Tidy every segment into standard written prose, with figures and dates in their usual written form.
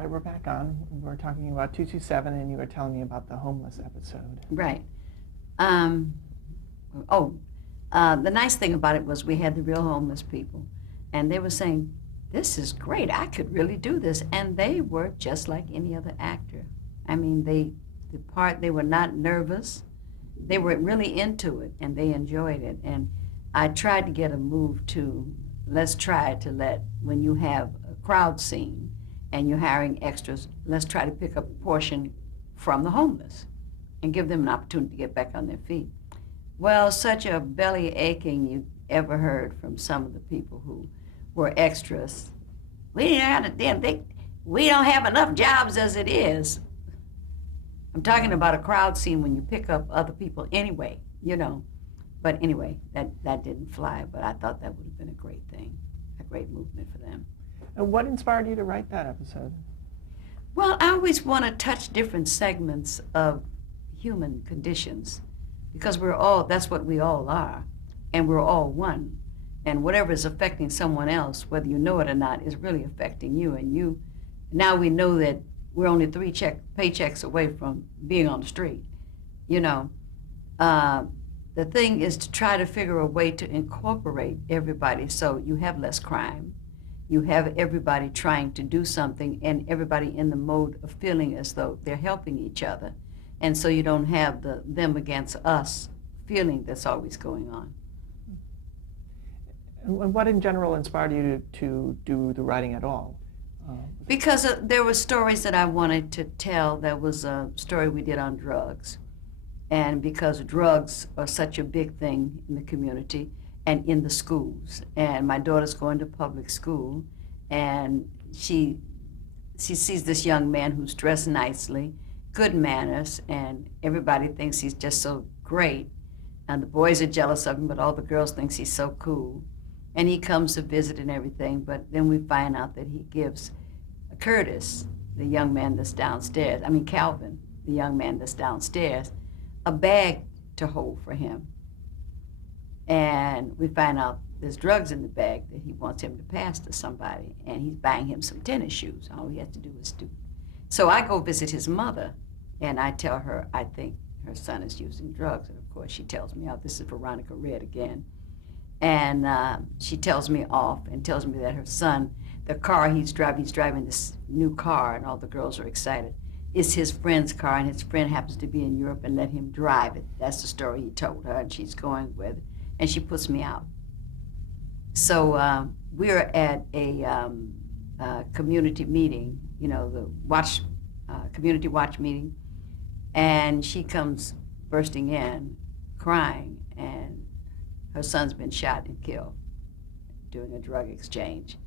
right, we're back on. We're talking about 227, and you were telling me about the homeless episode. Right. Um, the nice thing about it was we had the real homeless people, and they were saying, "This is great. I could really do this," and they were just like any other actor. I mean, they were not nervous. They were really into it, and they enjoyed it. And I tried to get a move to let's try to let when you have a crowd scene and you're hiring extras, let's try to pick up a portion from the homeless and give them an opportunity to get back on their feet. Well, such a belly aching you ever heard from some of the people who were extras. We don't have enough jobs as it is. I'm talking about a crowd scene when you pick up other people anyway, you know. But anyway, that didn't fly, but I thought that would have been a great thing, a great movement for them. And what inspired you to write that episode? Well, I always want to touch different segments of human conditions because that's what we all are, and we're all one. And whatever is affecting someone else, whether you know it or not, is really affecting you. And now we know that we're only three paychecks away from being on the street, you know. The thing is to try to figure a way to incorporate everybody so you have less crime. You have everybody trying to do something and everybody in the mode of feeling as though they're helping each other. And so you don't have the them against us feeling that's always going on. And what in general inspired you to do the writing at all? Because there were stories that I wanted to tell. There was a story we did on drugs. And because drugs are such a big thing in the community and in the schools. And my daughter's going to public school, and she sees this young man who's dressed nicely, good manners, and everybody thinks he's just so great. And the boys are jealous of him, but all the girls think he's so cool. And he comes to visit and everything, but then we find out that he gives Curtis, the young man that's downstairs, Calvin, the young man that's downstairs, a bag to hold for him. And we find out there's drugs in the bag that he wants him to pass to somebody, and he's buying him some tennis shoes. All he has to do is do. So I go visit his mother, and I tell her I think her son is using drugs. And of course she tells me, oh, this is Veronica Red again. And she tells me off and tells me that her son, the car he's driving this new car, and all the girls are excited. It's his friend's car, and his friend happens to be in Europe and let him drive it. That's the story he told her, and she's going with it. And she puts me out. So we're at a community meeting, you know, the community watch meeting, and she comes bursting in, crying, and her son's been shot and killed during a drug exchange.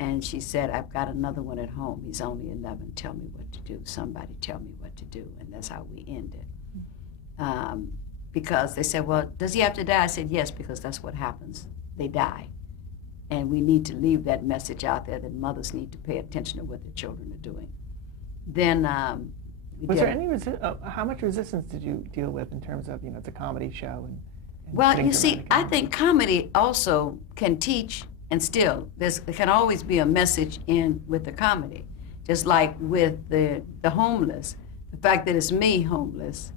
And she said, I've got another one at home. He's only 11. Tell me what to do. Somebody tell me what to do. And that's how we ended. Because they said, well, does he have to die? I said, yes, because that's what happens. They die. And we need to leave that message out there that mothers need to pay attention to what their children are doing. Then was there any how much resistance did you deal with in terms of, you know, it's a comedy show? And well, you see, I think comedy also can teach. And still, there can always be a message in with the comedy. Just like with the homeless, the fact that it's me homeless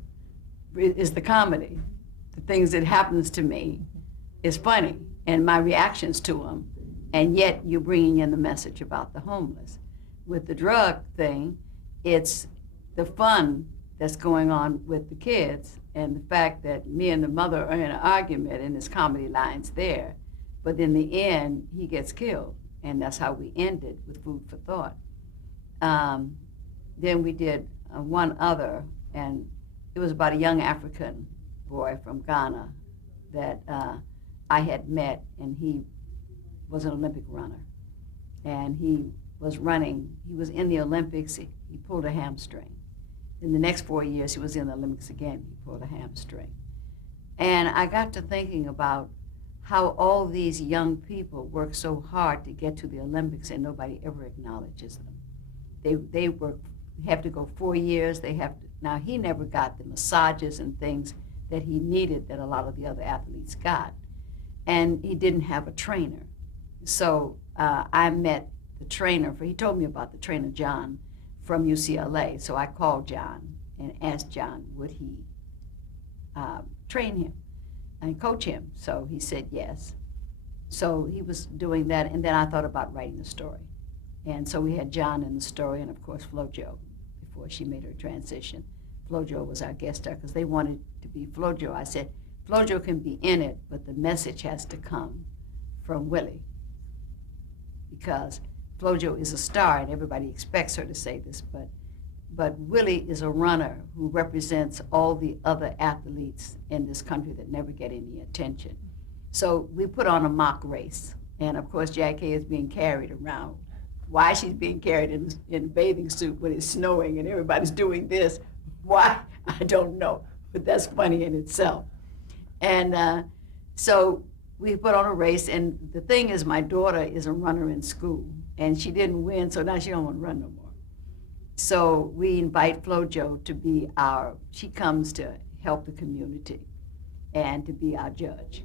is the comedy. The things that happens to me is funny, and my reactions to them, and yet you're bringing in the message about the homeless. With the drug thing, it's the fun that's going on with the kids, and the fact that me and the mother are in an argument, and there's comedy lines there. But in the end, he gets killed, and that's how we ended with Food for Thought. Then we did one other, and it was about a young African boy from Ghana that I had met, and he was an Olympic runner. And he was running, he was in the Olympics, he pulled a hamstring. In the next 4 years, he was in the Olympics again, he pulled a hamstring. And I got to thinking about how all these young people work so hard to get to the Olympics and nobody ever acknowledges them. They have to go 4 years. Now he never got the massages and things that he needed that a lot of the other athletes got. And he didn't have a trainer. So I met the trainer, he told me about the trainer, John, from UCLA. So I called John and asked John, would he train him and coach him? So he said yes. So he was doing that, and then I thought about writing a story. And so we had John in the story, and of course FloJo, before she made her transition. FloJo was our guest star because they wanted to be FloJo. I said, FloJo can be in it, but the message has to come from Willie, because FloJo is a star, and everybody expects her to say this, but Willie is a runner who represents all the other athletes in this country that never get any attention. So we put on a mock race, and of course Jackie is being carried around. Why she's being carried in a bathing suit when it's snowing and everybody's doing this, why, I don't know, but that's funny in itself. And so we put on a race, and the thing is, my daughter is a runner in school, and she didn't win, so now she don't want to run no more. So we invite FloJo to be she comes to help the community and to be our judge.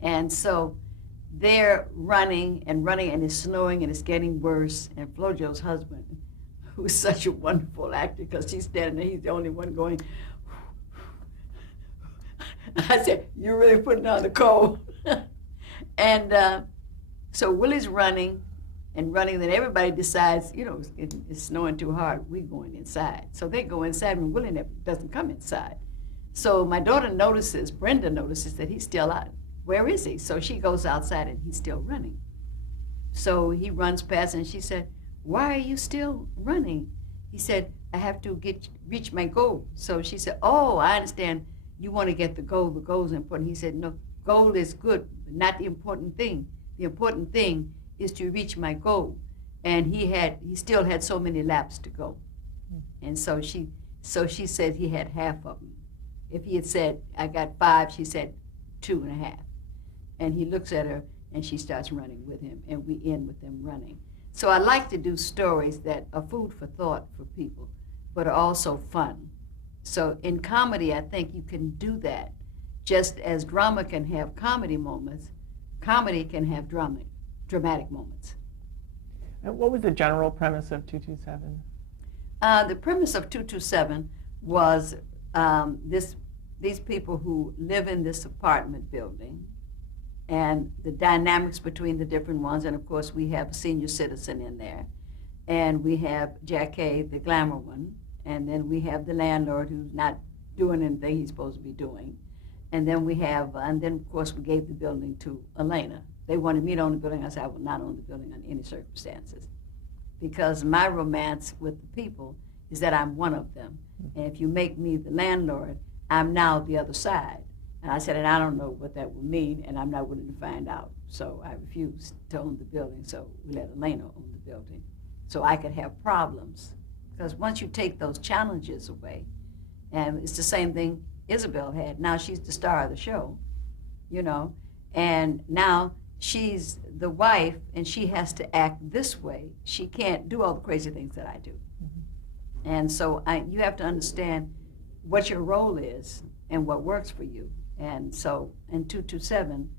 And so they're running, and it's snowing, and it's getting worse, and FloJo's husband, who is such a wonderful actor, because she's standing there, he's the only one going, I said, you're really putting on the cold. And so Willie's running, then everybody decides, it's snowing too hard, we're going inside. So they go inside, and Willie never doesn't come inside. So my daughter Brenda notices that he's still out. Where is he? So she goes outside, and he's still running. So he runs past, and she said, why are you still running? He said, I have to reach my goal. So she said, oh, I understand. You want to get the goal. The goal is important. He said, no, goal is good, but not the important thing. The important thing is to reach my goal. And he still had so many laps to go. And so she said he had half of them. If he had said, I got 5, she said 2.5. And he looks at her, and she starts running with him, and we end with them running. So I like to do stories that are food for thought for people, but are also fun. So in comedy, I think you can do that. Just as drama can have comedy moments, comedy can have dramatic moments. And what was the general premise of 227? The premise of 227 was these people who live in this apartment building, and the dynamics between the different ones. And of course, we have a senior citizen in there, and we have Jackie, the glamour one, and then we have the landlord who's not doing anything he's supposed to be doing. And then of course, we gave the building to Elena. They wanted me to own the building. I said, I will not own the building under any circumstances, because my romance with the people is that I'm one of them. And if you make me the landlord, I'm now the other side. And I said, and I don't know what that would mean, and I'm not willing to find out. So I refused to own the building, so we let Elena own the building, so I could have problems. Because once you take those challenges away, and it's the same thing Isabel had. Now she's the star of the show, and now she's the wife, and she has to act this way. She can't do all the crazy things that I do. Mm-hmm. And so you have to understand what your role is and what works for you. And so in 227,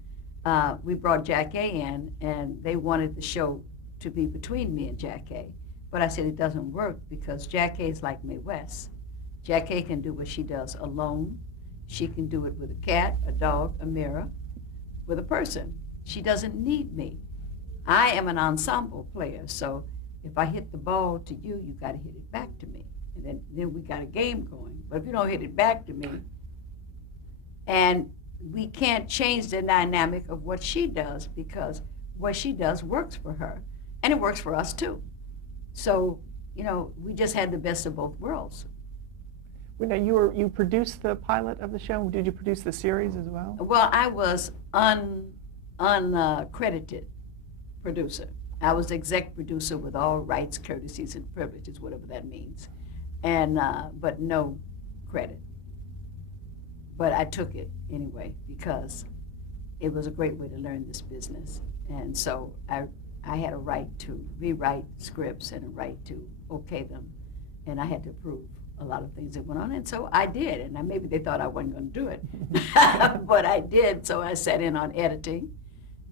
we brought Jackie in, and they wanted the show to be between me and Jackie. But I said it doesn't work, because Jackie is like Mae West. Jackie can do what she does alone. She can do it with a cat, a dog, a mirror, with a person. She doesn't need me. I am an ensemble player, so if I hit the ball to you, you got to hit it back to me. And then we got a game going. But if you don't hit it back to me, and we can't change the dynamic of what she does, because what she does works for her, and it works for us too. So, we just had the best of both worlds. Well, now you produced the pilot of the show. Did you produce the series as well? Well, I was uncredited producer. I was exec producer with all rights, courtesies, and privileges, whatever that means, and but no credit. But I took it anyway, because it was a great way to learn this business. And so I had a right to rewrite scripts and a right to okay them, and I had to approve a lot of things that went on, and so I did. And maybe they thought I wasn't going to do it, but I did. So I sat in on editing,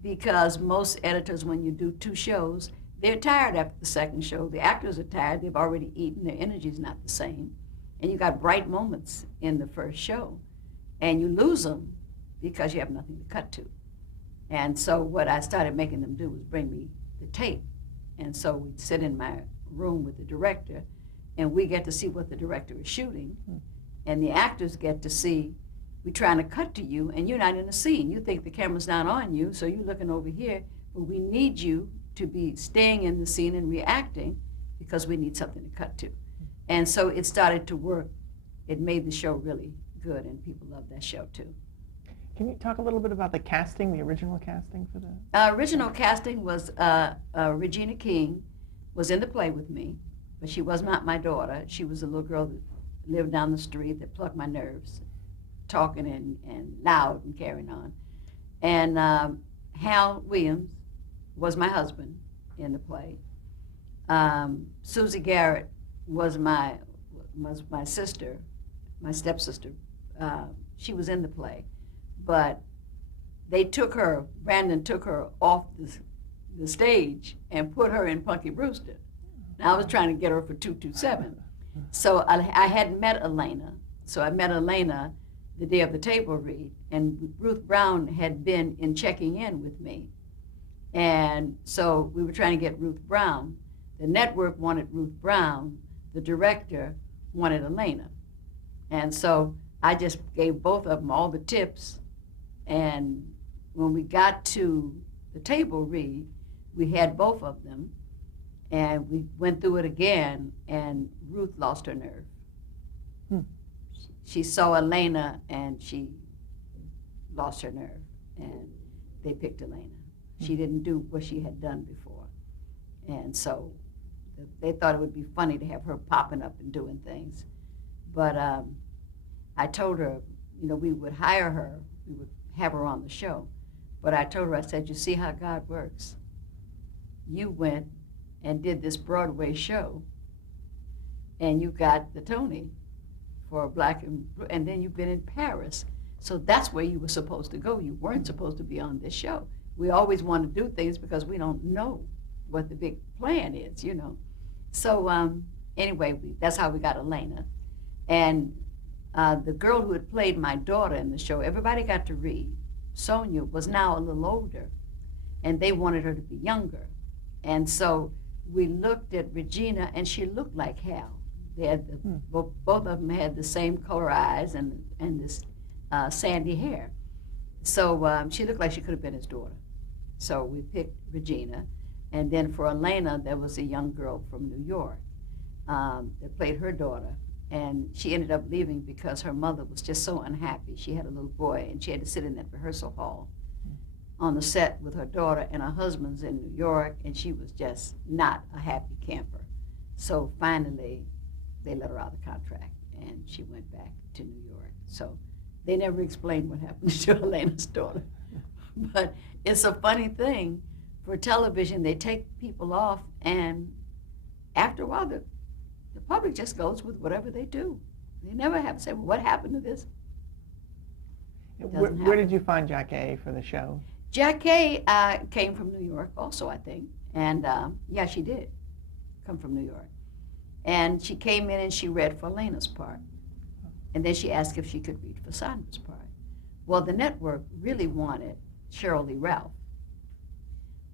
because most editors, when you do 2 shows, they're tired after the second show. The actors are tired. They've already eaten. Their energy's not the same. And you got bright moments in the first show, and you lose them because you have nothing to cut to. And so what I started making them do was bring me the tape. And so we'd sit in my room with the director, and we get to see what the director is shooting. And the actors get to see, we're trying to cut to you, and you're not in the scene. You think the camera's not on you, so you're looking over here, but we need you to be staying in the scene and reacting because we need something to cut to. And so it started to work. It made the show really good, and people loved that show too. Can you talk a little bit about the casting, the original casting for the? Original casting was Regina King was in the play with me, but she was not my daughter. She was a little girl that lived down the street that plucked my nerves, talking and loud and carrying on. And Hal Williams was my husband in the play. Susie Garrett was my sister, my stepsister. She was in the play, but they took her. Brandon took her off the stage and put her in Punky Brewster. Now I was trying to get her for 227, so I hadn't met Elena. So I met Elena the day of the table read, and Ruth Brown had been in checking in with me, and so we were trying to get Ruth Brown. The network wanted Ruth Brown. The director wanted Elena. And so I just gave both of them all the tips. And when we got to the table read, we had both of them. And we went through it again, and Ruth lost her nerve. She saw Elena, and she lost her nerve. And they picked Elena. She didn't do what she had done before. And so they thought it would be funny to have her popping up and doing things. But I told her, we would hire her, we would have her on the show. But I told her, I said, you see how God works? You went and did this Broadway show, and you got the Tony for Black, and then you've been in Paris. So that's where you were supposed to go. You weren't supposed to be on this show. We always want to do things because we don't know what the big plan is, So anyway, that's how we got Elena. And the girl who had played my daughter in the show, everybody got to read. Sonia was now a little older, and they wanted her to be younger. And so we looked at Regina, and she looked like Hal. They had both of them had the same color eyes and this sandy hair. So she looked like she could have been his daughter. So we picked Regina. And then for Elena, there was a young girl from New York that played her daughter. And she ended up leaving because her mother was just so unhappy. She had a little boy, and she had to sit in that rehearsal hall on the set with her daughter, and her husband's in New York, and she was just not a happy camper. So finally, they let her out of the contract, and she went back to New York. So they never explained what happened to Elena's daughter. But it's a funny thing. For television, they take people off, and after a while, the public just goes with whatever they do. They never have to say, well, what happened to this? Where did you find Jackie for the show? Jackie came from New York also, I think. And yeah, she did come from New York. And she came in and she read for Elena's part. And then she asked if she could read for Sandra's part. Well, the network really wanted Cheryl Lee Ralph.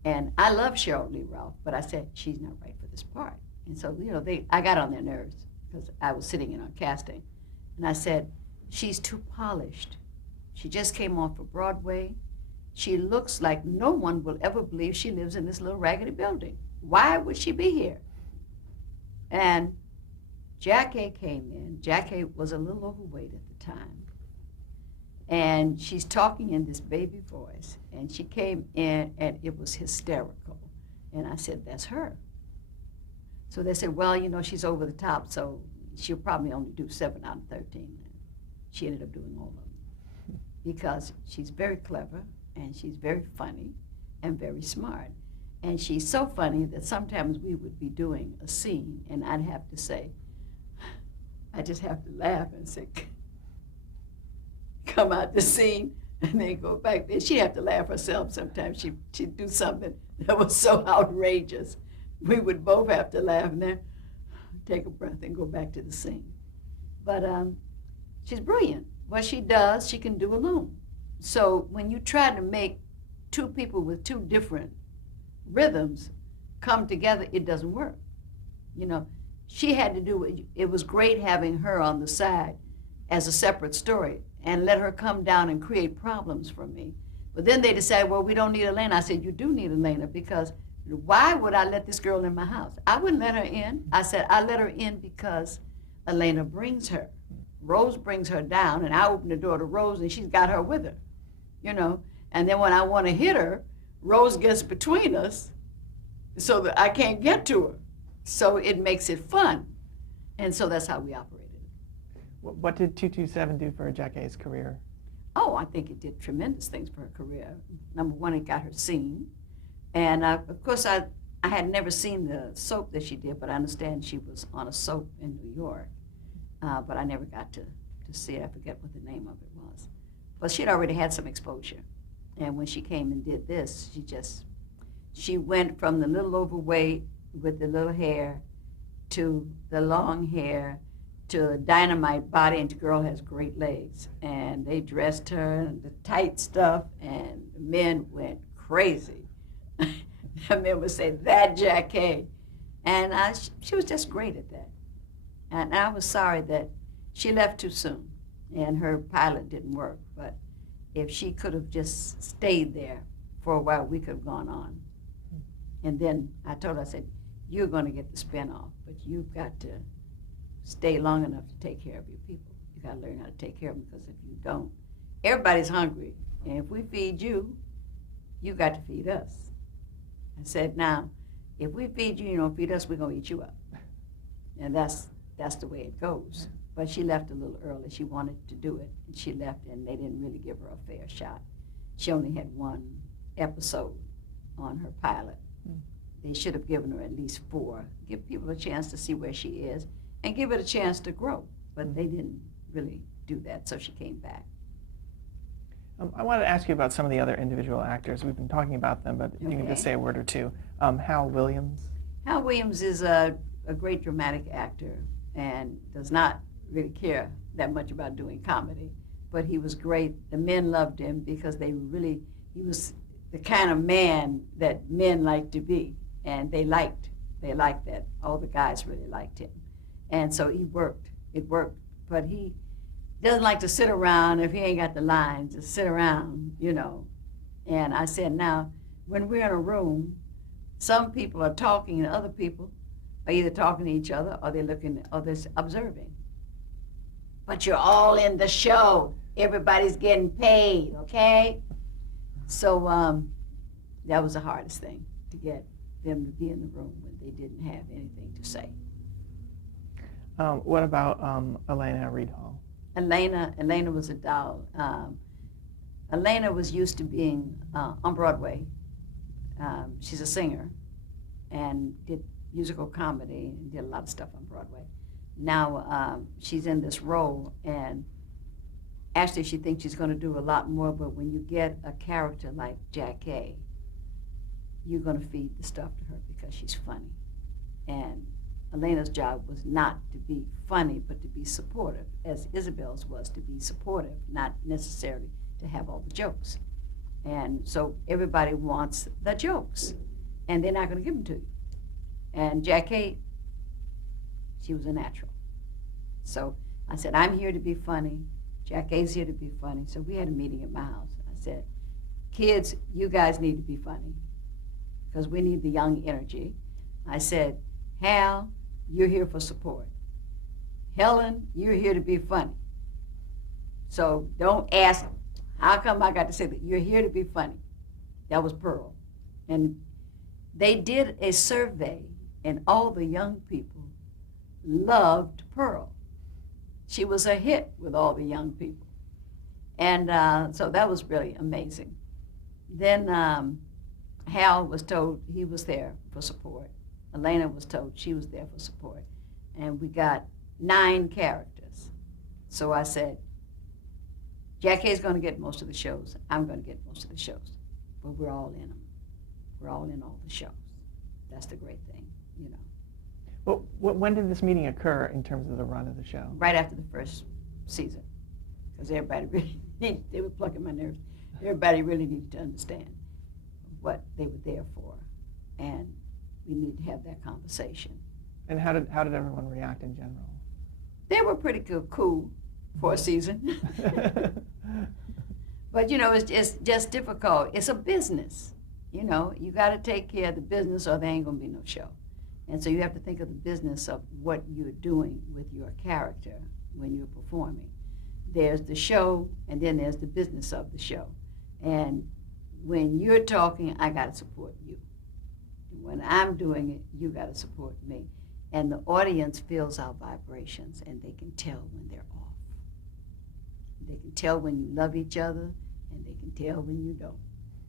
And I love Cheryl Lee Ralph, but I said, she's not right for this part. And so, I got on their nerves because I was sitting in on casting. And I said, she's too polished. She just came off of Broadway. She looks like no one will ever believe she lives in this little raggedy building. Why would she be here? And Jackie came in. Jackie was a little overweight at the time. And she's talking in this baby voice. And she came in, and it was hysterical. And I said, that's her. So they said, well, she's over the top, so she'll probably only do 7 out of 13. She ended up doing all of them because she's very clever, and she's very funny, and very smart. And she's so funny that sometimes we would be doing a scene, and I'd have to say, I just have to laugh and say, come out the scene, and then go back. And she'd have to laugh herself sometimes. She'd do something that was so outrageous. we would both have to laugh and then take a breath and go back to the scene. But she's brilliant. What she does, she can do alone. So when you try to make two people with two different rhythms come together, it doesn't work. You know, she had to do it. It was great having her on the side as a separate story and let her come down and create problems for me. But then they decided, well, we don't need Elena. I said, you do need Elena, because why would I let this girl in my house? I wouldn't let her in. I said, I let her in because Elena brings her. Rose brings her down, and I open the door to Rose, and she's got her with her, you know. And then when I want to hit her, Rose gets between us so that I can't get to her. So it makes it fun. And so that's how we operated. What did 227 do for Jackie's career? Oh, I think it did tremendous things for her career. Number one, it got her seen. And of course, I had never seen the soap that she did, but I understand she was on a soap in New York. But I never got to see it. I forget what the name of it was. But she had already had some exposure. And when she came and did this, she went from the little overweight with the little hair to the long hair to a dynamite body, and the girl has great legs. And they dressed her in the tight stuff, and the men went crazy. The men would say, that Jackie. And she was just great at that. And I was sorry that she left too soon, and her pilot didn't work. But if she could have just stayed there for a while, we could have gone on. And then I told her, I said, you're going to get the spinoff, but you've got to stay long enough to take care of your people. You got to learn how to take care of them, because if you don't, everybody's hungry. And if we feed you, you got to feed us. I said, now, if we feed you, you don't feed us, we're going to eat you up. And that's the way it goes. But she left a little early. She wanted to do it, and she left, and they didn't really give her a fair shot. She only had one episode on her pilot. They should have given her at least 4. Give people a chance to see where she is, and give it a chance to grow. But they didn't really do that, so she came back. I wanted to ask you about some of the other individual actors. We've been talking about them, but if you can just say a word or two. Hal Williams. Hal Williams is a great dramatic actor and does not really care that much about doing comedy, but he was great. The men loved him because he was the kind of man that men like to be, and they liked that. All the guys really liked him. And so it worked, but he doesn't like to sit around if he ain't got the lines, just sit around, you know. And I said, now, when we're in a room, some people are talking and other people are either talking to each other or they're observing. But you're all in the show. Everybody's getting paid, okay? So that was the hardest thing, to get them to be in the room when they didn't have anything to say. What about Elena Reed Hall? Elena was a doll. Elena was used to being on Broadway. She's a singer and did musical comedy and did a lot of stuff on Broadway. Now she's in this role, and actually she thinks she's going to do a lot more, but when you get a character like Jackie, you're going to feed the stuff to her because she's funny. And Elena's job was not to be funny, but to be supportive, as Isabel's was to be supportive, not necessarily to have all the jokes. And so everybody wants the jokes, and they're not going to give them to you. And Jackie, she was a natural. So I said, I'm here to be funny. Jackie's here to be funny. So we had a meeting at my house. I said, kids, you guys need to be funny because we need the young energy. I said, Hal, you're here for support. Helen, you're here to be funny. So don't ask, how come I got to say that? You're here to be funny. That was Pearl. And they did a survey, and all the young people loved Pearl. She was a hit with all the young people. And so that was really amazing. Then Hal was told he was there for support. Elena was told she was there for support. And we got 9 characters. So I said, Jackie's going to get most of the shows. I'm going to get most of the shows. But we're all in them. We're all in all the shows. that's the great thing, you know. Well, when did this meeting occur in terms of the run of the show? Right after the first season, because everybody really needed, they were plucking my nerves. Everybody really needed to understand what they were there for, and we needed to have that conversation. And how did everyone react in general? They were pretty cool for a season. But, you know, it's just difficult. It's a business. You know, you got to take care of the business or there ain't going to be no show. And so you have to think of the business of what you're doing with your character when you're performing. There's the show, and then there's the business of the show. And when you're talking, I got to support you. When I'm doing it, you got to support me. And the audience feels our vibrations, and they can tell when they're off. They can tell when you love each other, and they can tell when you don't.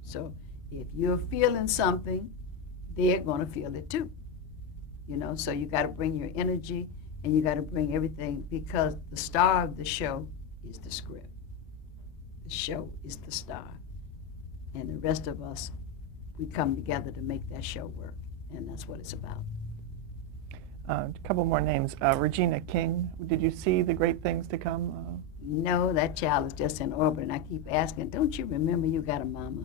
So if you're feeling something, they're going to feel it too. You know, so you got to bring your energy, and you got to bring everything, because the star of the show is the script. The show is the star. And the rest of us, we come together to make that show work, and that's what it's about. A couple more names. Regina King, did you see The Great Things to Come? No, that child is just in orbit, and I keep asking, don't you remember you got a mama?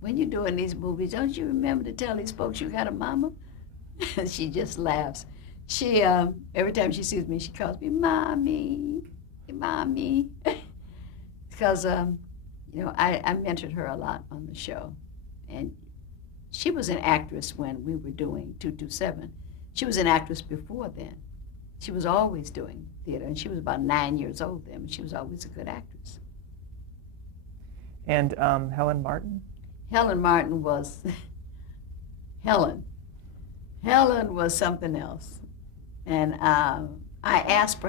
When you're doing these movies, don't you remember to tell these folks you got a mama? And she just laughs. She, every time she sees me, she calls me Mommy, Mommy. Because, you know, I mentored her a lot on the show. And she was an actress when we were doing 227. She was an actress before then. She was always doing theater, and she was about 9 years old then, but she was always a good actress. And Helen Martin? Helen Martin was, Helen was something else. And I asked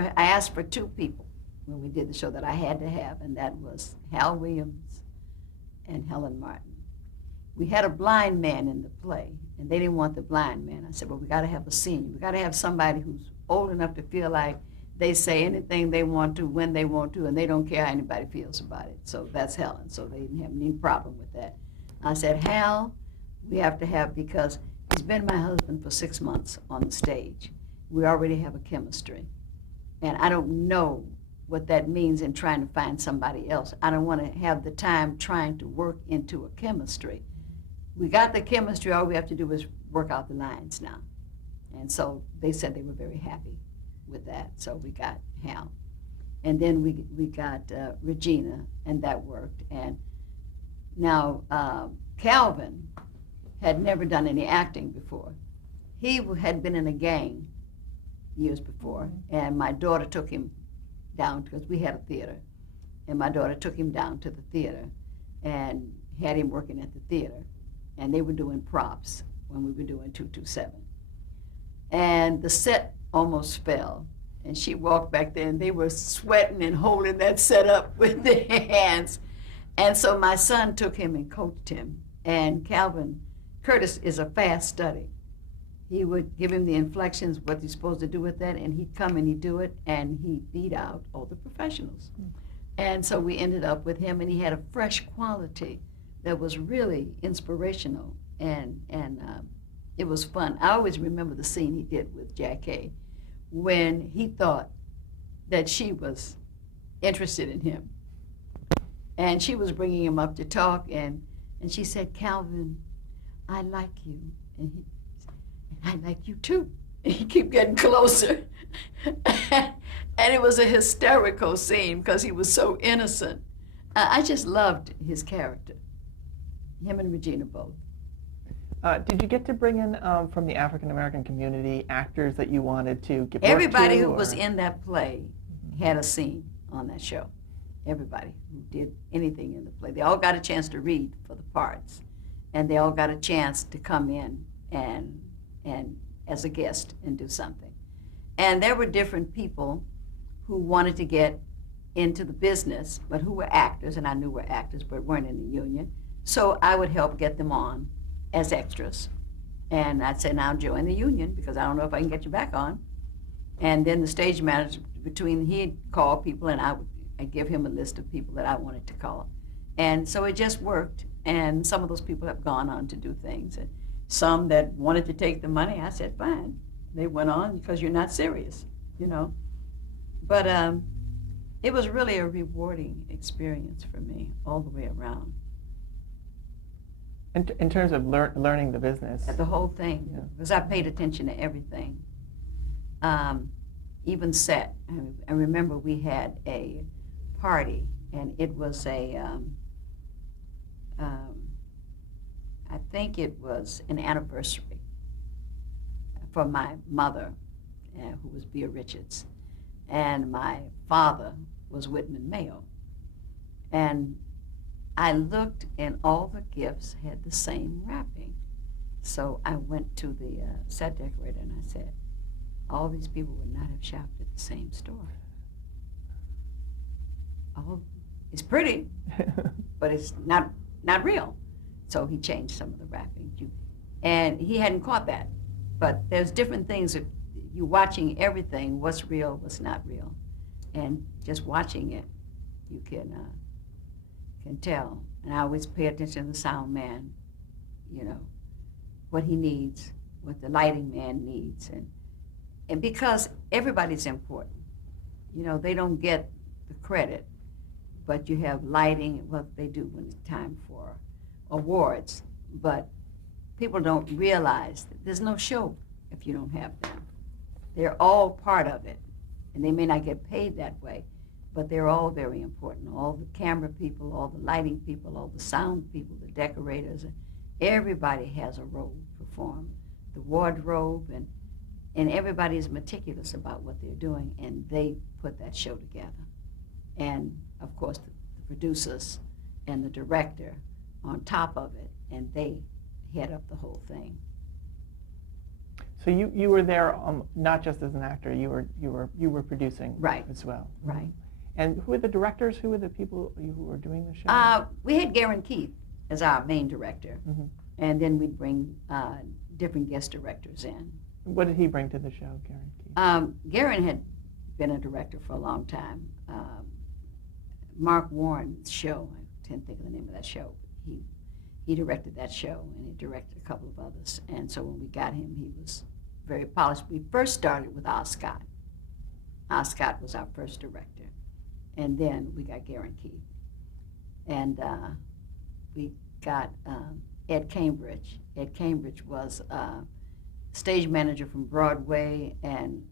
for two people when we did the show that I had to have, and that was Hal Williams and Helen Martin. We had a blind man in the play, and they didn't want the blind man. I said, well, we got to have a senior. We got to have somebody who's old enough to feel like they say anything they want to, when they want to, and they don't care how anybody feels about it. So that's Helen. So they didn't have any problem with that. I said, Hal, we have to have, because he's been my husband for 6 months on the stage. We already have a chemistry. And I don't know what that means in trying to find somebody else. I don't want to have the time trying to work into a chemistry. We got the chemistry, all we have to do is work out the lines now. And so they said they were very happy with that, so we got Hal. And then we got Regina, and that worked. And now Calvin had never done any acting before. He had been in a gang years before, and my daughter took him down, because we had a theater, and my daughter took him down to the theater and had him working at the theater. And they were doing props when we were doing 227. And the set almost fell. And she walked back there, and they were sweating and holding that set up with their hands. And so my son took him and coached him. And Calvin Curtis is a fast study. He would give him the inflections, what he's supposed to do with that, and he'd come and he'd do it, and he beat out all the professionals. And so we ended up with him, and he had a fresh quality that was really inspirational, and it was fun. I always remember the scene he did with Jackie when he thought that she was interested in him. And she was bringing him up to talk, and she said, Calvin, I like you. And I like you too. And he kept getting closer. And it was a hysterical scene because he was so innocent. I just loved his character. Him and Regina both. Did you get to bring in, from the African-American community, actors that you wanted to give work Everybody to, who was in that play had a scene on that show. Everybody who did anything in the play. They all got a chance to read for the parts. And they all got a chance to come in and as a guest and do something. And there were different people who wanted to get into the business, but who were actors, and I knew were actors, but weren't in the union. So I would help get them on as extras. And I'd say, now join the union, because I don't know if I can get you back on. And then the stage manager, he'd call people, and I'd give him a list of people that I wanted to call. And so it just worked. And some of those people have gone on to do things. And some that wanted to take the money. I said, fine. They went on because you're not serious, you know. But it was really a rewarding experience for me all the way around. In terms of learning the business. The whole thing, Yeah. because I paid attention to everything. Even set. I remember we had a party, and it was I think it was an anniversary for my mother, who was Bea Richards, and my father was Whitman Mayo. And I looked, and all the gifts had the same wrapping. So I went to the set decorator, and I said, all these people would not have shopped at the same store. Oh, it's pretty, but it's not real. So he changed some of the wrapping. And he hadn't caught that. But there's different things. If you're watching everything, what's real, what's not real. And just watching it, you can tell. And I always pay attention to the sound man, you know, what he needs, what the lighting man needs. And because everybody's important. You know, they don't get the credit, but you have lighting, well, they do when it's time for awards, but people don't realize that there's no show if you don't have them. They're all part of it, and they may not get paid that way, but they're all very important. All the camera people, all the lighting people, all the sound people, the decorators, everybody has a role to perform. The wardrobe, and everybody is meticulous about what they're doing, and they put that show together. And, of course, the producers and the director on top of it, and they head up the whole thing. So you were there not just as an actor, you were producing Right. as well. Right. And who were the directors? Who were the people who were doing the show? We had Garen Keith as our main director, and then we'd bring different guest directors in. What did he bring to the show, Garen Keith? Garen had been a director for a long time. Mark Warren's show, I can't think of the name of that show. He directed that show, and he directed a couple of others. And so when we got him, he was very polished. We first started with Al Scott. Al Scott was our first director. And then we got Garen Keith. And we got Ed Cambridge. Ed Cambridge was stage manager from Broadway and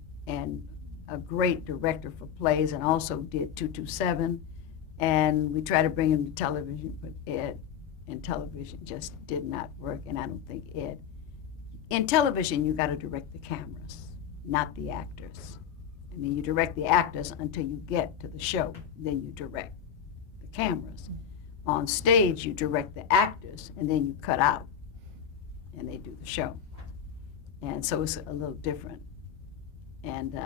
a great director for plays, and also did 227. And we tried to bring him to television, but Ed and television just did not work, and I don't think Ed. In television, you got to direct the cameras, not the actors. I mean, you direct the actors until you get to the show, then you direct the cameras. On stage, you direct the actors, and then you cut out, and they do the show. And so it's a little different. And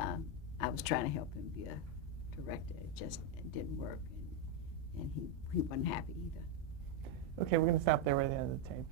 I was trying to help him be a director. It didn't work, and he wasn't happy either. Okay, we're going to stop there right at the end of the tape.